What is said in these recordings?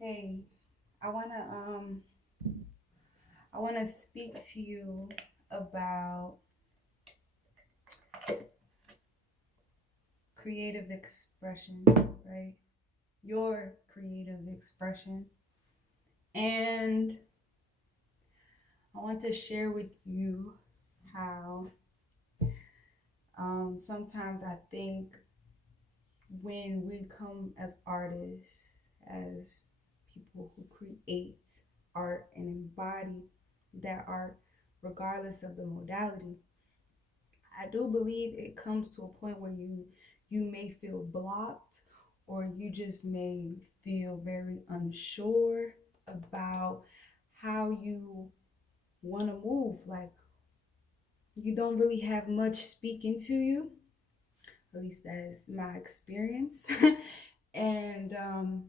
Hey, I wanna speak to you about creative expression, right? Your creative expression. And I want to share with you how sometimes I think when we come as artists, as people who create art and embody that art, regardless of the modality, I do believe it comes to a point where you may feel blocked or you just may feel very unsure about how you want to move. Like you don't really have much speaking to you. At least that's my experience. and um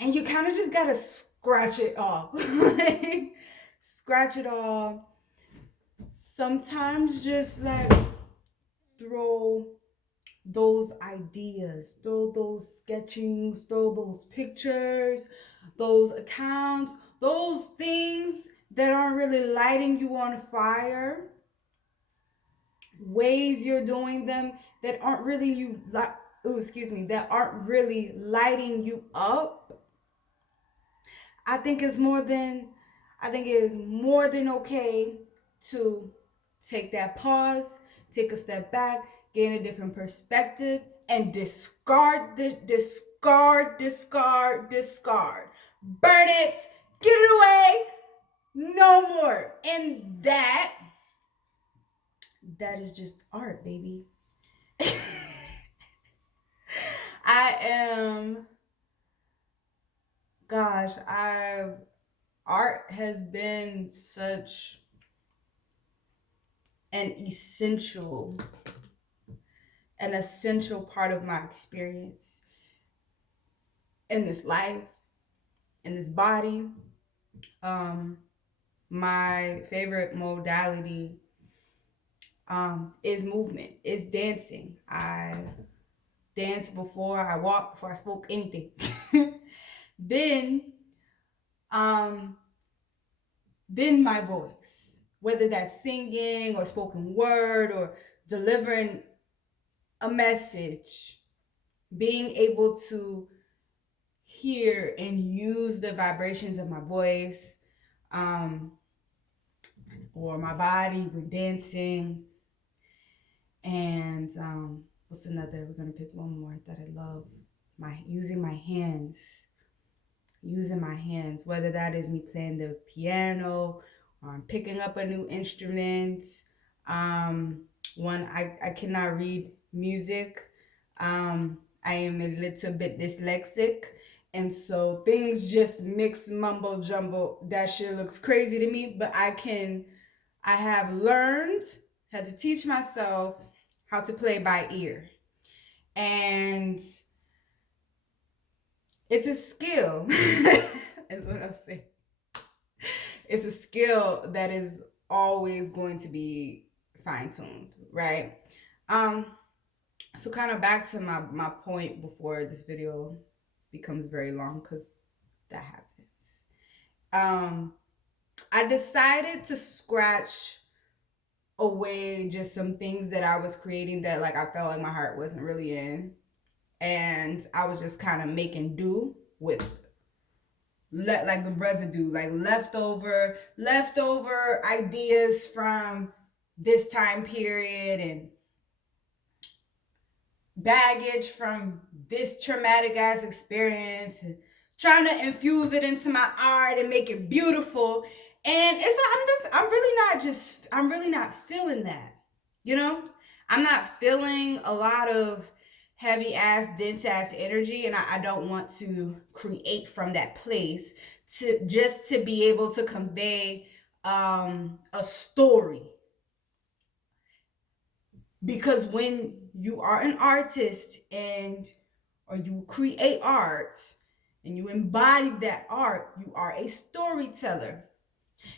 and you kind of just gotta scratch it off. Like, scratch it off. Sometimes just like throw those ideas, throw those sketchings, throw those pictures, those accounts, those things that aren't really lighting you on fire, ways you're doing them that aren't really you like, oh, excuse me, that aren't really lighting you up. I think it's more than I think it is more than okay to take that pause, take a step back, gain a different perspective, and discard. Burn it, get it away, no more. And that is just art, baby. I am gosh, I've art has been such an essential part of my experience in this life, in this body. Um, my favorite modality is movement, is dancing. I dance before I walk, before I spoke anything. then, um, then my voice, whether that's singing or spoken word or delivering a message, being able to hear and use the vibrations of my voice um, or my body when dancing. And what's another? We're gonna pick one more that I love. My using my hands, whether that is me playing the piano or I'm picking up a new instrument. Um, One, I cannot read music. I am a little bit dyslexic. And so things just mix mumbo jumbo. That shit looks crazy to me, but I have learned, had to teach myself how to play by ear. And it's a skill, is what I'll say. It's a skill that is always going to be fine tuned, right? Um, so kind of back to my point before this video becomes very long because that happens. Um, I decided to scratch away just some things that I was creating that like I felt like my heart wasn't really in, and I was just kind of making do with like the residue, like leftover ideas from this time period and baggage from this traumatic ass experience and trying to infuse it into my art and make it beautiful. And I'm really not feeling that. You know? I'm not feeling a lot of heavy ass, dense ass energy, and I don't want to create from that place to be able to convey a story, because when you are an artist and or you create art and you embody that art, you are a storyteller.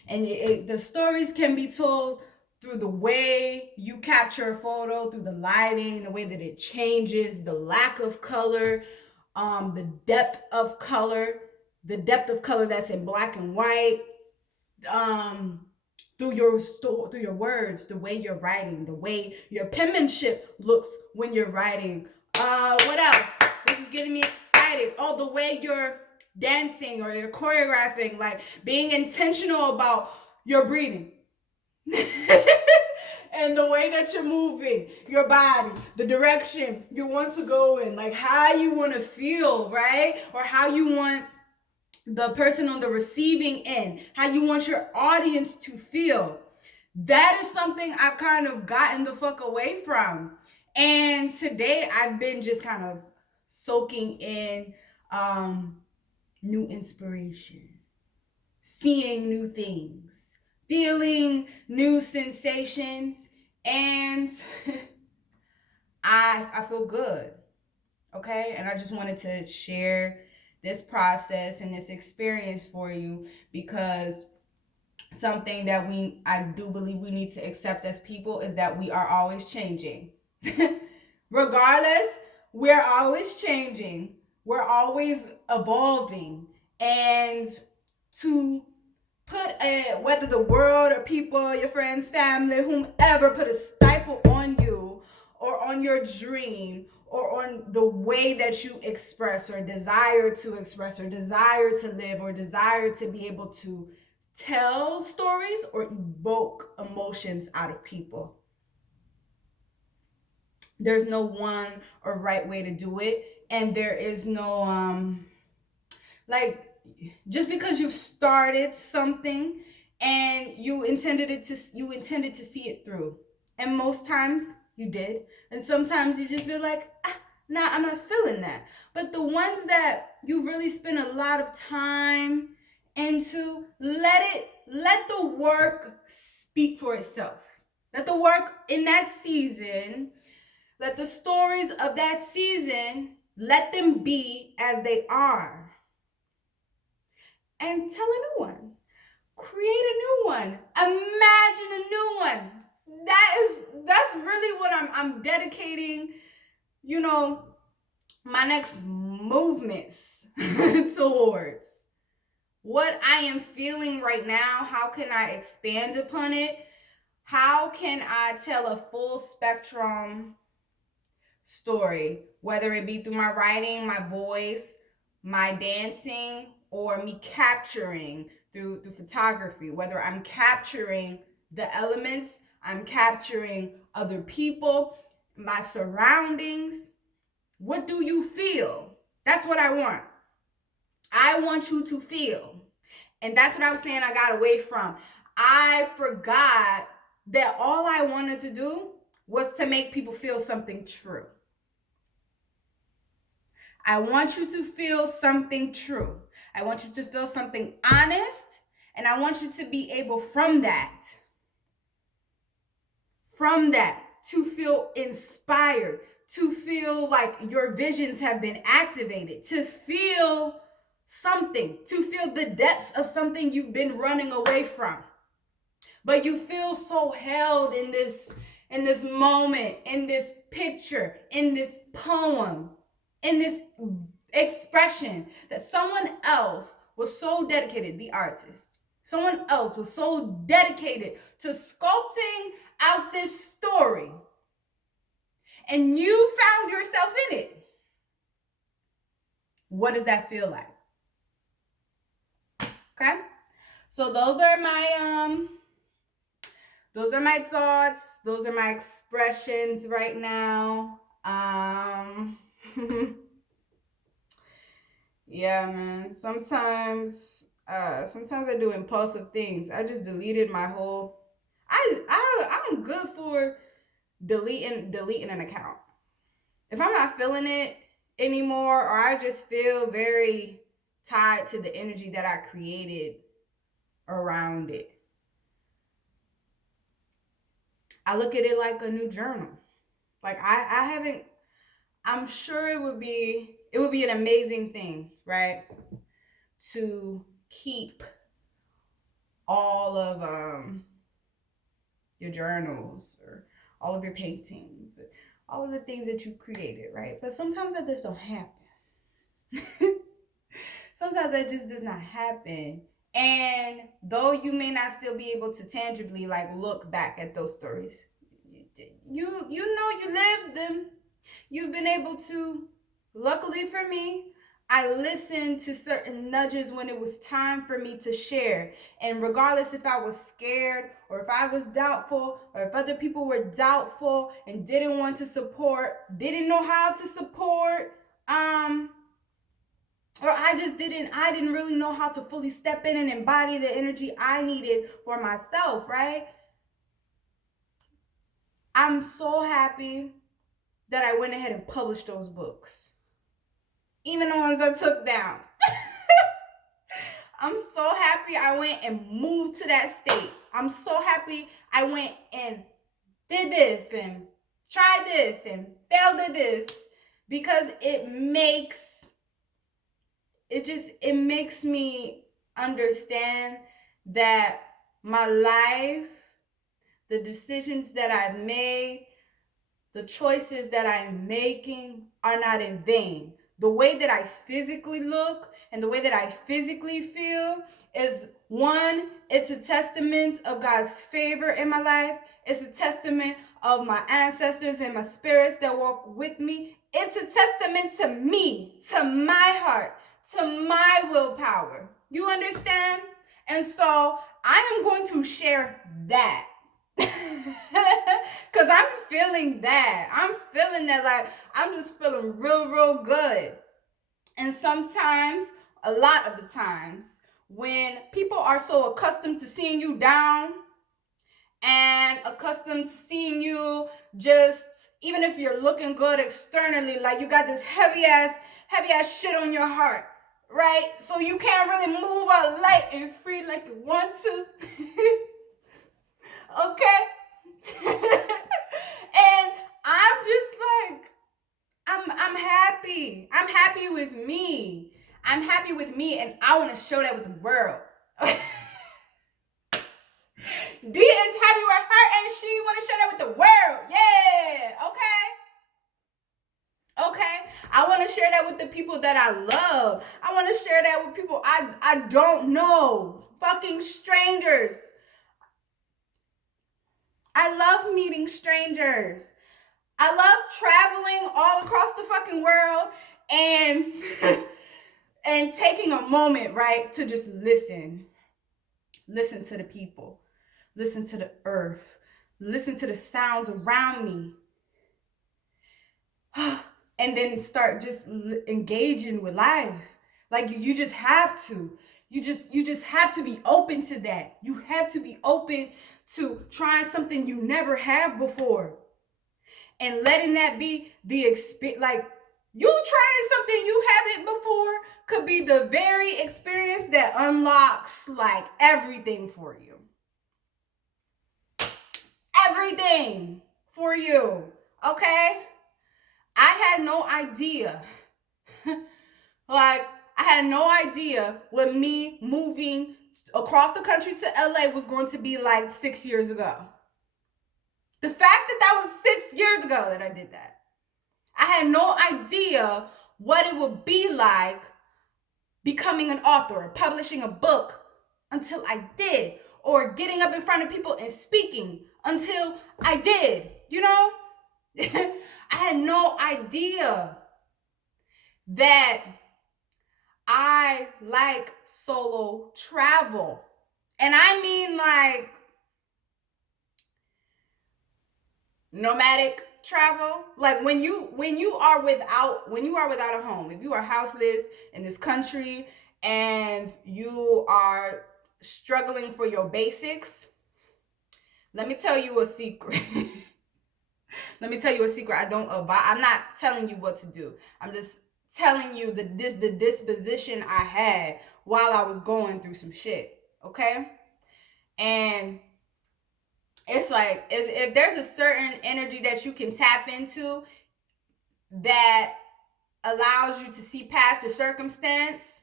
And the stories can be told through the way you capture a photo, through the lighting, the way that it changes, the lack of color, the depth of color, that's in black and white, um, through your words, the way you're writing, the way your penmanship looks when you're writing. What else? This is getting me excited. Oh, the way you're dancing or you're choreographing, like being intentional about your breathing. And the way that you're moving your body, the direction you want to go in, like how you want to feel, right? Or how you want the person on the receiving end, how you want your audience to feel. That is something I've kind of gotten the fuck away from. And today I've been just kind of soaking in new inspiration, seeing new things, feeling new sensations, and I feel good. Okay? And I just wanted to share this process and this experience for you, because something that I do believe we need to accept as people is that we are always changing. Regardless, we're always changing. We're always evolving. And to put whether the world or people, your friends, family, whomever, put a stifle on you or on your dream or on the way that you express or desire to express or desire to live or desire to be able to tell stories or evoke emotions out of people. There's no one or right way to do it, and there is no like, just because you've started something and you intended to see it through, and most times you did, and sometimes you just be like, nah, I'm not feeling that. But the ones that you really spend a lot of time into, let the work speak for itself. Let the work in that season, let the stories of that season, let them be as they are, and tell a new one. Create a new one. Imagine a new one. That's really what I'm dedicating, my next movements towards. What I am feeling right now, how can I expand upon it? How can I tell a full spectrum story, whether it be through my writing, my voice, my dancing, or me capturing through photography, whether I'm capturing the elements, I'm capturing other people, my surroundings. What do you feel? That's what I want. I want you to feel. And that's what I was saying I got away from. I forgot that all I wanted to do was to make people feel something true. I want you to feel something true. I want you to feel something honest. And I want you to be able from that, to feel inspired, to feel like your visions have been activated, to feel something, to feel the depths of something you've been running away from. But you feel so held in this moment, in this picture, in this poem, in this expression, that someone else was so dedicated, the artist, someone else was so dedicated to sculpting out this story, and you found yourself in it. What does that feel like? Okay, so those are my thoughts, those are my expressions right now. Yeah, man. Sometimes I do impulsive things. I just deleted my whole. I'm good for deleting an account if I'm not feeling it anymore, or I just feel very tied to the energy that I created around it. I look at it like a new journal. Like I haven't. I'm sure it would be an amazing thing, right? To keep all of your journals or all of your paintings, all of the things that you've created, right? But sometimes that just don't happen. sometimes that just does not happen. And though you may not still be able to tangibly like look back at those stories, you know you lived them. You've been able to. Luckily for me, I listened to certain nudges when it was time for me to share. And regardless if I was scared or if I was doubtful or if other people were doubtful and didn't want to support, didn't know how to support, or I didn't really know how to fully step in and embody the energy I needed for myself, right? I'm so happy that I went ahead and published those books, even the ones I took down. I'm so happy I went and moved to that state. I'm so happy I went and did this and tried this and failed at this, because it makes me understand that my life, the decisions that I've made, the choices that I'm making are not in vain. The way that I physically look and the way that I physically feel is, one, it's a testament of God's favor in my life. It's a testament of my ancestors and my spirits that walk with me. It's a testament to me, to my heart, to my willpower. You understand? And so I am going to share that. Because I'm feeling that. I'm feeling that, like, I'm just feeling real, real good. And sometimes, a lot of the times, when people are so accustomed to seeing you down and accustomed to seeing you just, even if you're looking good externally, like you got this heavy ass shit on your heart, right? So you can't really move out light and free like you want to. Okay? And I'm just like, I'm happy. I'm happy with me. I'm happy with me, and I want to show that with the world. D is happy with her, and she want to share that with the world. Yeah. Okay. I want to share that with the people that I love. I want to share that with people I don't know. Fucking strangers. I love meeting strangers. I love traveling all across the fucking world and and taking a moment, right, to just listen. Listen to the people. Listen to the earth. Listen to the sounds around me. And then start just engaging with life. Like you just have to. You just have to be open to that. You have to be open to trying something you never have before. And letting that be the experience. Like, you trying something you haven't before could be the very experience that unlocks like everything for you. Everything for you. Okay? I had no idea. Like, I had no idea what me moving across the country to LA was going to be like 6 years ago. The fact that was 6 years ago that I did that. I had no idea what it would be like becoming an author or publishing a book until I did, or getting up in front of people and speaking until I did, you know? I had no idea that I like solo travel. And I mean like nomadic travel. Like when you are without a home, if you are houseless in this country and you are struggling for your basics, let me tell you a secret. Let me tell you a secret. I'm not telling you what to do. I'm just telling you the disposition I had while I was going through some shit. Okay? And it's like, if there's a certain energy that you can tap into that allows you to see past your circumstance,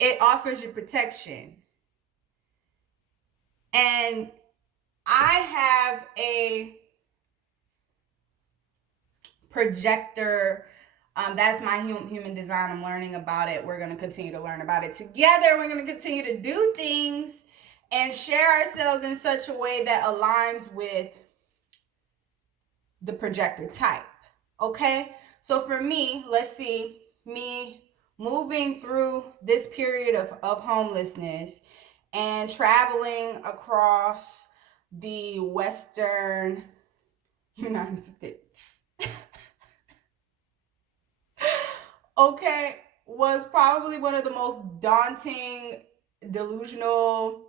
it offers you protection. And I have a projector That's my human design. I'm learning about it. We're going to continue to learn about it together. We're going to continue to do things and share ourselves in such a way that aligns with the projector type. Okay? So for me, let's see, me moving through this period of homelessness and traveling across the Western United States. Okay, was probably one of the most daunting, delusional.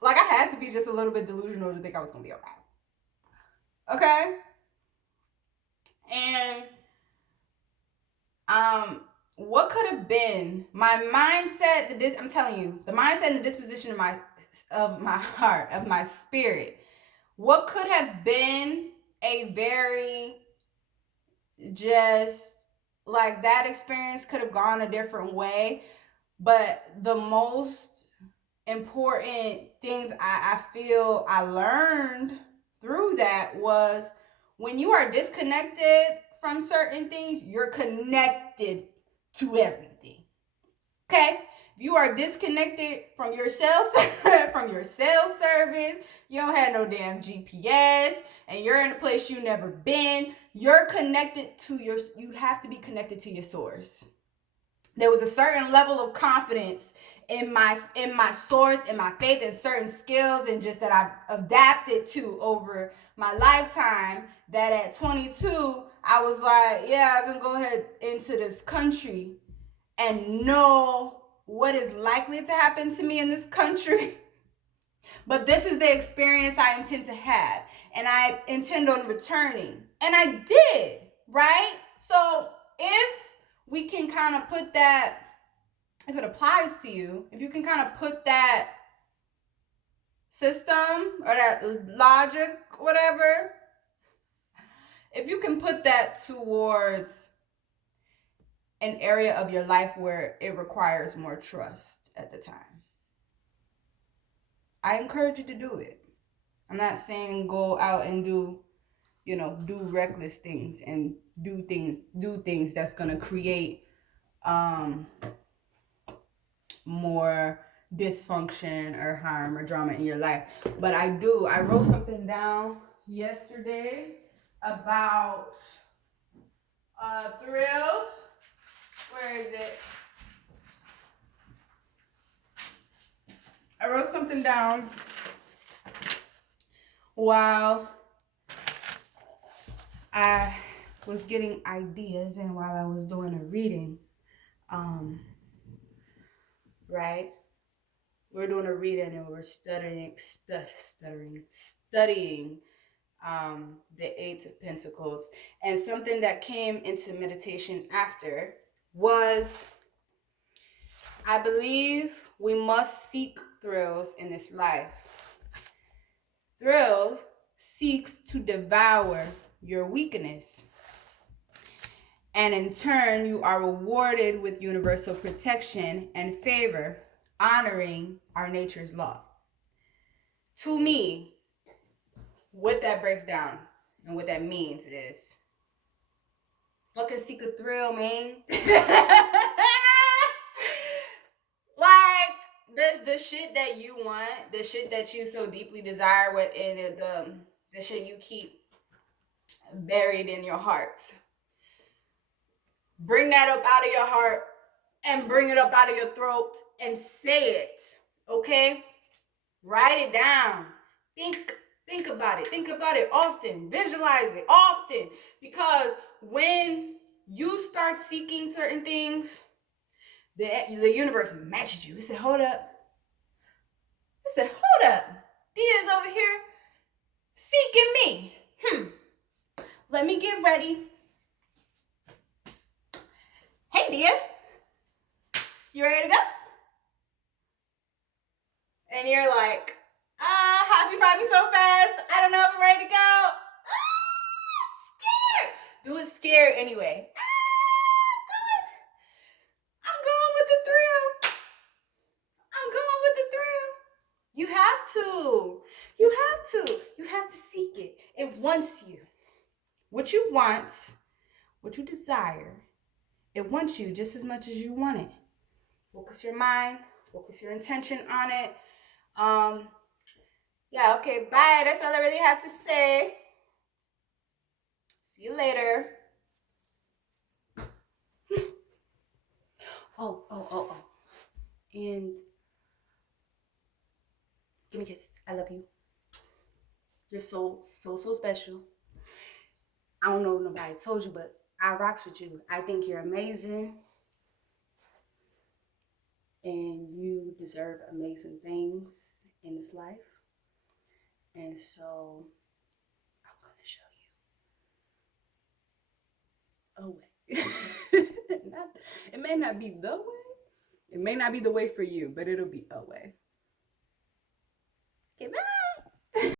Like, I had to be just a little bit delusional to think I was gonna be okay. Okay? And what could have been my mindset, I'm telling you, the mindset and the disposition of my heart, of my spirit, what could have been a very just like that experience could have gone a different way. But the most important things I feel I learned through that was when you are disconnected from certain things, you're connected to everything. Okay? If you are disconnected from your cell from your cell service, you don't have no damn GPS, and you're in a place you never been, you're connected to you have to be connected to your source. There was a certain level of confidence in my source, in my faith, and certain skills, and just that I've adapted to over my lifetime, that at 22 I was like, yeah, I can go ahead into this country and know what is likely to happen to me in this country. But this is the experience I intend to have, and I intend on returning. And I did, right? So if we can kind of put that, if it applies to you, if you can kind of put that system or that logic, whatever, if you can put that towards an area of your life where it requires more trust at the time, I encourage you to do it. I'm not saying go out and do reckless things and do things that's going to create more dysfunction or harm or drama in your life. But I wrote something down yesterday about thrills. Where is it? I wrote something down while I was getting ideas and while I was doing a reading. Right? We're doing a reading and we're studying the Eight of Pentacles. And something that came into meditation after was, I believe we must seek thrills in this life. Thrill seeks to devour your weakness. And in turn, you are rewarded with universal protection and favor, honoring our nature's law. To me, what that breaks down and what that means is fucking seek a thrill, man. Like, the shit that you want, the shit that you so deeply desire, within the shit you keep buried in your heart. Bring that up out of your heart and bring it up out of your throat and say it, okay? Write it down. Think about it. Think about it often. Visualize it often. Because when you start seeking certain things, the universe matches you. It said, hold up. Dia's over here seeking me. Let me get ready. Hey, Dia. You ready to go? And you're like, how'd you find me so fast? I don't know if I'm ready to go. I'm scared. Do it scared anyway. I'm going with the thrill. You have to. You have to seek it. It wants you. What you want, what you desire, It wants you just as much as you want it. Focus your mind, focus your intention on it. Um, yeah, okay, bye. That's all I really have to say. See you later. Oh. And give me a kiss. I love you. You're so special. I don't know if nobody told you, but I rocks with you. I think you're amazing. And you deserve amazing things in this life. And so I'm gonna show you a way. It may not be the way. It may not be the way for you, but it'll be a way.